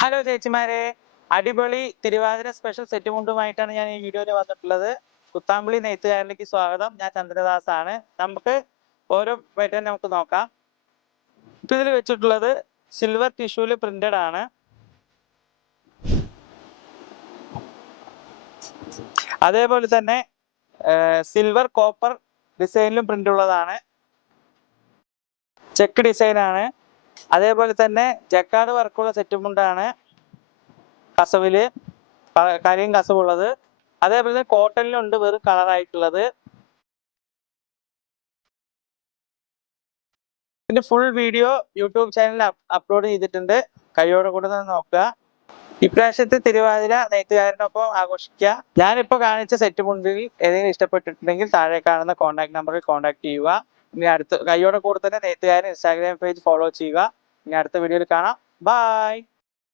Hello ചേച്ചിമാരെ. അടിപൊളി Thiruvathira special set മുണ്ടുമായിട്ടാണ് ഞാൻ ഈ വീഡിയോയിൽ വന്നിട്ടുള്ളത്. കുത്താമ്പിളി നെയ്ത്തുകാരിലേക്ക് സ്വാഗതം. ഞാൻ ചന്ദ്രദാസ് ആണ് നമുക്ക് ഓരോ പാറ്റേൺ നമുക്ക് നോക്കാം. ഇപ്പൊ ഇതിൽ വെച്ചിട്ടുള്ളത് സിൽവർ ടിഷ്യൂൽ പ്രിന്റഡ് ആണ്. അതേപോലെ തന്നെ സിൽവർ കോപ്പർ ഡിസൈനിലും പ്രിന്റ് ഉള്ളതാണ്. ചെക്ക് ഡിസൈനാണ് അതേപോലെ തന്നെ ജക്കാർഡ് വർക്കുള്ള സെറ്റ് മുണ്ടാണ് കസവിൽ ക- കരിയും കസവുള്ളത് അതേപോലെ തന്നെ കോട്ടണിലുണ്ട് വെറും കളർ ആയിട്ടുള്ളത്. ഇതിന്റെ ഫുൾ വീഡിയോ യൂട്യൂബ് ചാനലിൽ അപ്ലോഡ് ചെയ്തിട്ടുണ്ട്. കൈയോടെ കൂടെ തന്നെ നോക്കുക. ഇപ്രാവശ്യത്തെ തിരുവാതിര നെയ്ത്തുകാരനൊപ്പം ആഘോഷിക്കുക. ഞാനിപ്പോൾ കാണിച്ച സെറ്റ് മുണ്ടിൽ ഏതെങ്കിലും ഇഷ്ടപ്പെട്ടിട്ടുണ്ടെങ്കിൽ താഴെ കാണുന്ന കോൺടാക്ട് നമ്പറിൽ കോൺടാക്ട് ചെയ്യുക. ഇനി അടുത്ത കൈയോടെ കൂടെ തന്നെ നെയ്ത്തുകാരൻ ഇൻസ്റ്റാഗ്രാം പേജ് ഫോളോ ചെയ്യുക. ഇനി അടുത്ത വീഡിയോയിൽ കാണാം. ബൈ